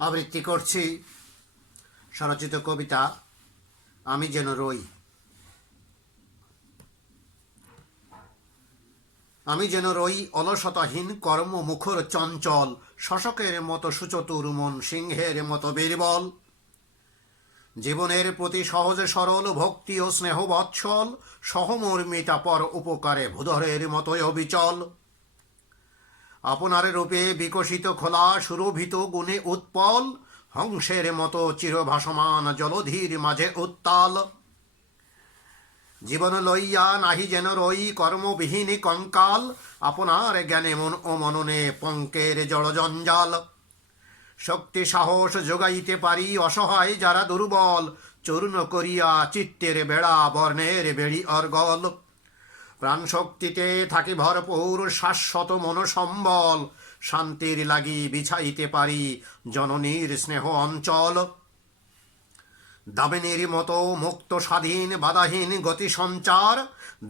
আবৃত্তি করছি স্বরচিত কবিতা আমি যেন রই। আমি যেন রই অলসতাহীন কর্মমুখর চঞ্চল, শশকের মতো সুচতুর মন সিংহের মতো বীরবল। জীবনের প্রতি সহজ সরল ভক্তি ও স্নেহ বৎসল, সহমর্মিতা পর উপকারে ভূধরের মতোই অবিচল। আপনার রূপে বিকশিত খোলা সুরভিত গুণে উৎপল, হংসের মতো চিরভাসমান জলধির মাঝে উত্তাল। জীবন লইয়া নাহি যেন রই কর্মবিহীন কঙ্কাল, আপনার জ্ঞানে মন ও মননে পঙ্কের জড়জঞ্জাল। শক্তি সাহস যোগাইতে পারি অসহায় যারা দুর্বল, চূর্ণ করিয়া চিত্তের বেড়া বর্ণের বেড়ি অর্গল। প্রাণ শক্তিতে থাকি ভরপুর শাশ্বত মনসম্বল, শান্তির লাগি বিছাইতে পারি জননীর স্নেহ অঞ্চল। দামিনীর মতো মুক্ত স্বাধীন বাধাহীন গতি সঞ্চার,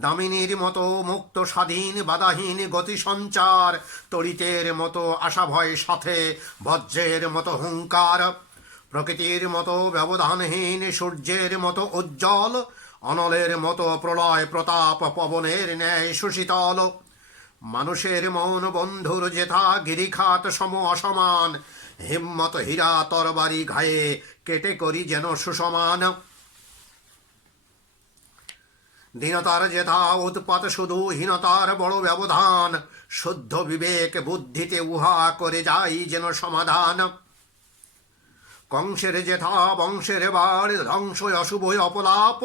দামিনীর মতো মুক্ত স্বাধীন বাধাহীন গতি সঞ্চার, তড়িতের মতো আশা ভয় সাথে বজ্রের মতো হুঙ্কার। প্রকৃতির মতো ব্যবধানহীন সূর্যের মতো উজ্জ্বল, অনলের মতো প্রলয় প্রতাপ পবনের ন্যায় সুশীতল। মানুষের মন বন্ধুর যেথা গিরিখাত সম অসমান, হিম্মত হীরা তরবারি ঘায়ে কেটে করি যেন সুসমান। দীনতার যেথা উৎপাত শুধু হীনতার বড় ব্যবধান, শুদ্ধ বিবেক বুদ্ধিতে উহা করে যাই যেন সমাধান। কংসের যেথা বংশের বাড় ধ্বংস অশুভ অপলাপ,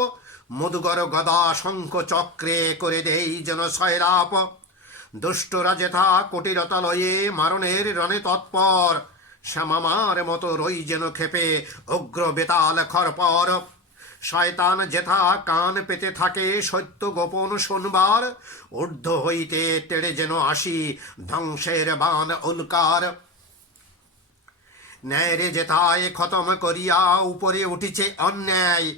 মধুকর গদা শঙ্খ চক্রে করে দেই যেন সয়লাপ। দুষ্টরা যেথা কুটিরতা লয়ে মারণের রণে তৎপর, শ্যামামার মতো রই যেন ক্ষেপে উগ্র বেতাল খরপর। শয়তান যেথা কান পেতে থাকে সত্য গোপন শুনবার, ঊর্ধ্ব হইতে তেড়ে যেন আসি ধ্বংসের বান উল্কার। ন্যায়ের যেথায় খতম করিয়া উপরে উঠিছে অন্যায়,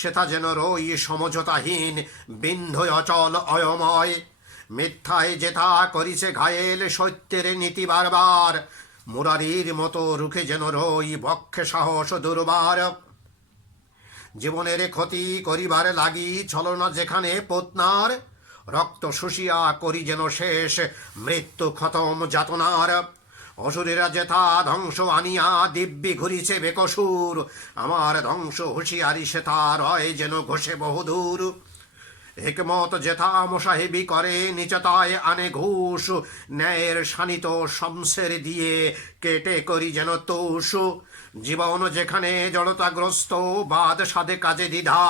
সেথা যেন রই সমঝোতাহীন বিন্ধ অচল অয়ময়। মিথ্যায় যেথা করিছে ঘায়েল সত্যের নীতি বারবার, মুরারির মতো রুখে যেন রই বক্ষে সাহস দুর্বার। জীবনের ক্ষতি করিবার লাগি ছলনা যেখানে পত্নার, রক্ত শুষিয়া করি যেন শেষ মৃত্যু খতম যাতনার। অসুরেরা যেথা ধ্বংস আনিয়া দিব্যি ঘুরিছে বেকসুর, আমার ধ্বংস হুঁশিয়ারি সেথা রয় যেন ঘষে বহুদূর। হিকমত যেথা মোসাহেবি করে নিচতায় আনে ঘুষ, ন্যায়ের শানিত শমশের দিয়ে কেটে করি যেন তুষ। জীবন যেখানে জড়তাগ্রস্ত বাদ সাধে কাজে দ্বিধা,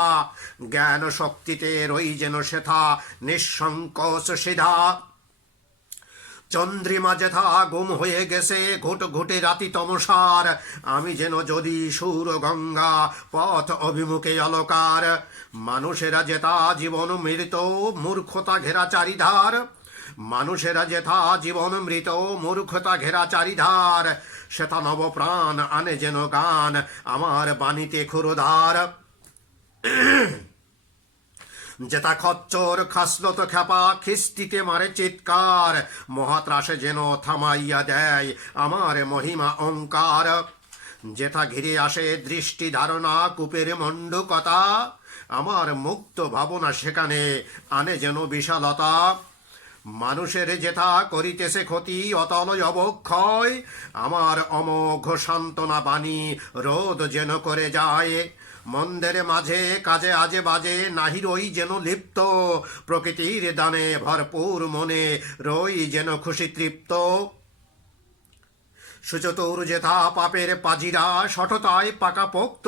জ্ঞান শক্তিতে রই যেন সেথা নিঃসংকোচ সিধা। চন্দ্রিমা যেথা গুম হয়ে গেছে ঘুট ঘুটে রাতি তমসার, আমি যেন যদি সুর গঙ্গা পথ অভিমুখে অলকার। মানুষেরা যেথা জীবন মৃত মূর্খতা ঘেরা চারিধার, মানুষেরা যেথা জীবন মৃত মূর্খতা ঘেরা চারিধার, সেথা নবপ্রাণ আনে যেন গান আমার বাণীতে ক্ষুরধার। যেথা খচ্চর খাসলত খ্যাপা খিস্তিতে মারে চিৎকার, মহাত্রাসে যেন থামাইয়া দেয় আমার মহিমা ওঙ্কার। যেথা ঘিরে আসে দৃষ্টি ধারণা কূপের মণ্ডকতা, আমার মুক্ত ভাবনা সেখানে আনে যেন বিশালতা। মানুষের যেথা করিতেছে ক্ষতি অতল অবক্ষয়, আমার অমোঘ সান্ত্বনা বাণী রোধ যেন করে যায়। মন্দের মাঝে কাজে আজে বাজে নাহি রই যেন লিপ্ত, প্রকৃতির দানে ভরপুর মনে রই যেন খুশি তৃপ্ত। সুচতুর যেথা পাপের পাজিরা সঠতায় পাকাপোক্ত,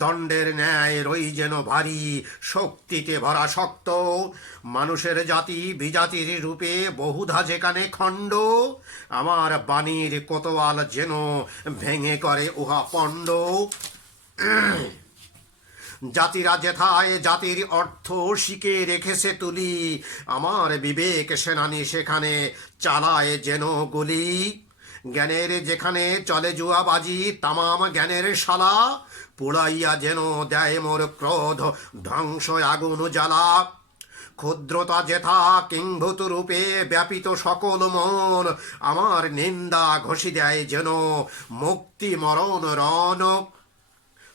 দণ্ডের ন্যায় রই যেন ভারী শক্তিতে ভরা শক্ত। মানুষের জাতি বিজাতির রূপে বহুধা যেখানে খণ্ড, আমার বাণীর কোতোয়াল যেন ভেঙে করে উহা পণ্ড। জাতিরা যেথায় জাতির অর্থ শিখে রেখেছে তুলি, আমার বিবেক সেনানি সেখানে চালায় যেন গুলি। জ্ঞানের যেখানে চলে জুয়াবাজি তামাম জ্ঞানের শালা, পোড়াইয়া যেন দেয় মোর ক্রোধ ধ্বংস আগুন জ্বালা। ক্ষুদ্রতা যেথা কিংভূত রূপে ব্যাপিত সকল মন, আমার নিন্দা ঘষি দেয় যেন মুক্তি মরণ রণ।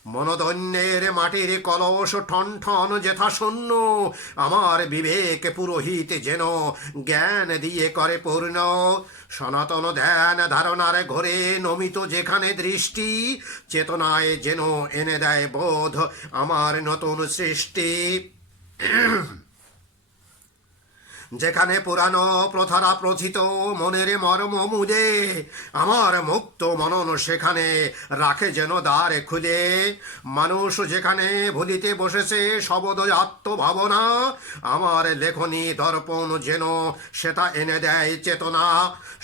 মনোদন্যের মাটির কলস ঠন ঠন যেথা শূন্য, আমার বিবেক পুরোহিত যেন জ্ঞান দিয়ে করে পূর্ণ। সনাতন ধ্যান ধারণার ঘরে নমিত যেখানে দৃষ্টি, চেতনায় যেন এনে দেয় বোধ আমার নতুন সৃষ্টি। যেখানে পুরানো প্রথারা প্রথিত মনের মর্ম মুদে, আমার মুক্ত মনন সেখানে রাখে যেন দ্বার খুলে। মানুষ যেখানে ভুলিতে বসেছে শবদ আত্মভাবনা, আমার লেখনী দর্পণ যেন সেটা এনে দেয় চেতনা।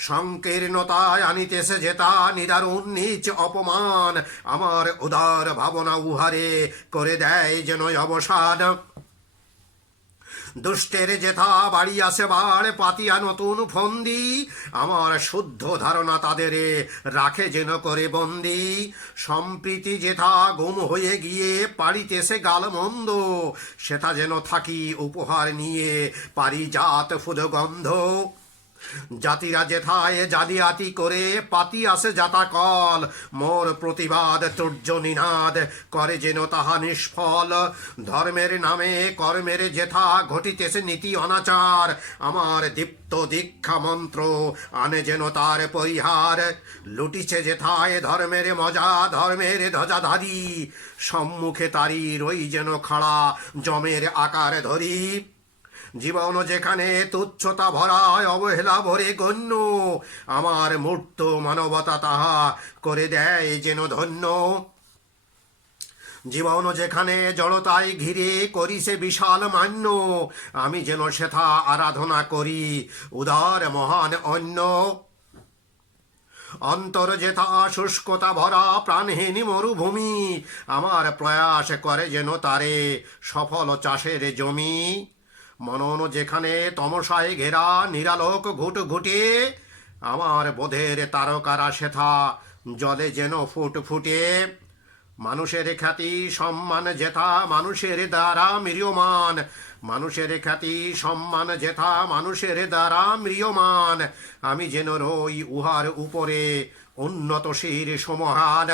সংকীর্ণতায় আনিতেছে যেটা নিদারুণ নিচ অপমান, আমার উদার ভাবনা উহারে করে দেয় যেন অবসাদ। দুষ্টের যেথা বাড়িয়াছে বাড় পাতিয়া নতুন ফন্দি, আমার শুদ্ধ ধারণা তাদের রাখে যেন করে বন্দি। সম্প্রীতি যেথা গুম হয়ে গিয়ে পাড়িতেছে গালমন্দ, সেটা যেন থাকি উপহার নিয়ে পারিজাত ফুলগন্ধ। জাতিরা যেথায় জালিয়াতি করে পাতি আসে যাতা কল, মোর প্রতিবাদ তুর্য নিনাদ করে যেন তাহা নিষ্ফল। ধর্মের নামে কর্মের যেথা ঘটিতেছে নীতি অনাচার, আমার দীপ্ত দীক্ষা মন্ত্র আনে যেন তার পরিহার। লুটিছে যেথায় ধর্মের মজা ধর্মের ধ্বজাধারী, সম্মুখে তারি রই যেন খাড়া জমের আকার ধরি। জীবন যেখানে তুচ্ছতা ভরায় অবহেলা ভরে গণ্য, আমার মূর্ত মানবতা তাহা করে দেয় যেন ধন্য। জীবন যেখানে জড়তায় ঘিরে করিছে বিশাল মান্য, আমি যেন সেথা আরাধনা করি উদার মহান অন্য। অন্তর যেথা শুষ্কতা ভরা প্রাণহীন মরুভূমি, আমার প্রয়াস করে যেন তারে সফল চাষের জমি। মনন যেখানে তমসায় ঘেরা নিরালোক ঘুট ঘুটে, আমার বোধের তারকারা সেথা জলে যেন ফুট ফুটে। মানুষের খ্যাতি সম্মান যেথা মানুষের দ্বারা ম্রিয়মান, মানুষের খ্যাতি সম্মান যেথা মানুষের দ্বারা ম্রিয়মান, আমি যেন রই উহার উপরে উন্নতশীর সমহান।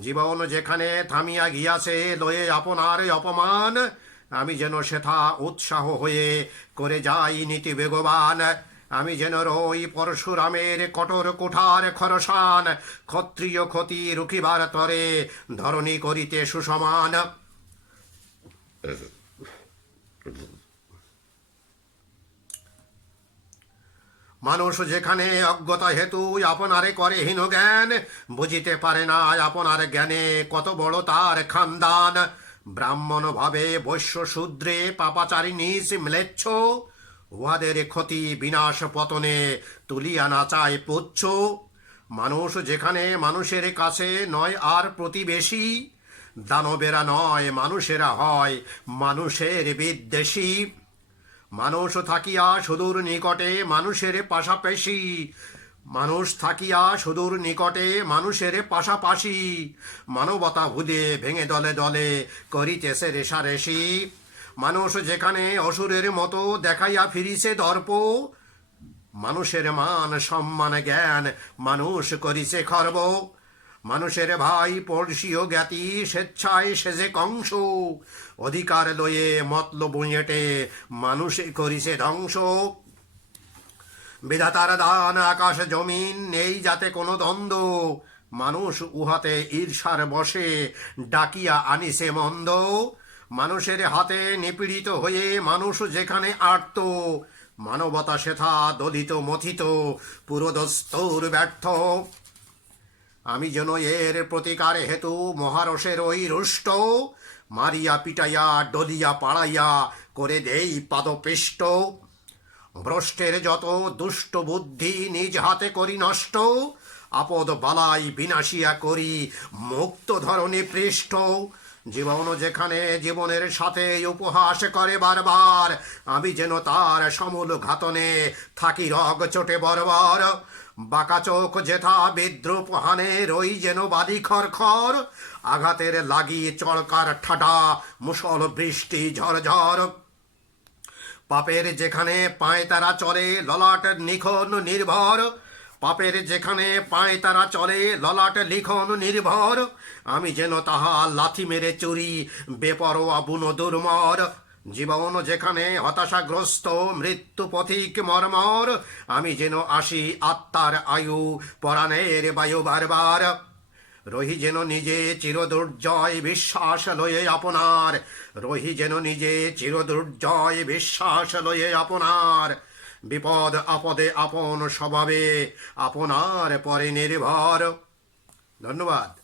জীবন যেখানে থামিয়া গিয়াছে লয়ে আপনার অপমান, আমি যেন সেথা উৎসাহ হয়ে করে যাই নীতি বেগবান। আমি যেন রই পরশুরামের কঠোর কুঠার খরসান, ক্ষত্রিয় ক্ষতি রুখিবার তরে ধরণী করিতে সুসমান। মানুষ যেখানে অজ্ঞতা হেতু আপনারে করে হীন জ্ঞান, বুঝিতে পারে না আপনার জ্ঞানে কত বড় তার খানদান। ব্রাহ্মণ ভাবে বৈশ্য শূদ্রে পাপাচারী নিজ ম্লেচ্ছ, উহাদের ক্ষতি বিনাশ পতনে তুলিয়া না চায় পুচ্ছ। মানুষ যেখানে মানুষের কাছে নয় আর প্রতিবেশী, দানবেরা নয় মানুষেরা হয় মানুষের বিদ্বেষী। মানুষ থাকিয়া সুদূর নিকটে মানুষের পাশাপাশি, মানুষ থাকিয়া সুদূর নিকটে মানুষের পাশাপাশি, মানবতা ভুলে ভেঙে দলে দলে করিতেছে রেশারেশি। মানুষ যেখানে অসুরের মতো দেখাইয়া ফিরিছে দর্প, মানুষের মান সম্মান জ্ঞান মানুষ করিছে খর্ব। মানুষের ভাই পড়শীয় জ্ঞাতি স্বেচ্ছায় সেজে কংস, অধিকার লয়ে মতলব এঁটে মানুষে করিছে ধ্বংস। বিধাতার দান আকাশ জমিন নেই যাতে কোনো দ্বন্দ্ব, মানুষ উহাতে ঈর্ষার বসে ডাকিয়া আনিছে মন্দ। মানুষের হাতে নিপীড়িত হয়ে মানুষ যেখানে আর্ত, মানবতা সেথা দলিত মথিত পুরোদস্তুর ব্যর্থ। আমি যেন এর প্রতিকার হেতু মহারসের ওই রুষ্ট, মারিয়া পিটাইয়া ডলিয়া পাড়াইয়া করে দেই পাদপিষ্ট। ভ্রষ্টের যত দুষ্ট বুদ্ধি নিজ হাতে করি নষ্ট, আপদ বালাই বিনাশিয়া করি মুক্ত ধরণী পৃষ্ঠ। জীবন যেখানে জীবনের সাথে উপহাস করে বারবার, আমি যেন তার সমূল ঘাতনে থাকি রগ চোটে বরবার। বাঁকা চোখ যেথা বিদ্রুপ হানে রই যেন বাদি খর, আঘাতের লাগি চড়কার ঠাডা মুসল বৃষ্টি ঝরঝর। পাপের যেখানে পায় তারা চলে ললাট নিখন নির্ভর, পাপের যেখানে পায় তারা চলে ললাট লিখন নির্ভর, আমি যেন তাহা লাথি মেরে চুরি বেপরোয়া বুনো দুর্মর। জীবন যেখানে হতাশাগ্রস্ত মৃত্যু পথিক মর্মর, আমি যেন আসি আত্মার আয়ু পরাণের বায়ু বারবার। রহি যেন নিজে চিরদুর্জয় বিশ্বাস লয়ে আপনার, রহি যেন নিজে চিরদুর্জয় বিশ্বাস লয়ে আপনার। বিপদ আপদে আপন স্বভাবে আপনার পরে নির্ভর। ধন্যবাদ।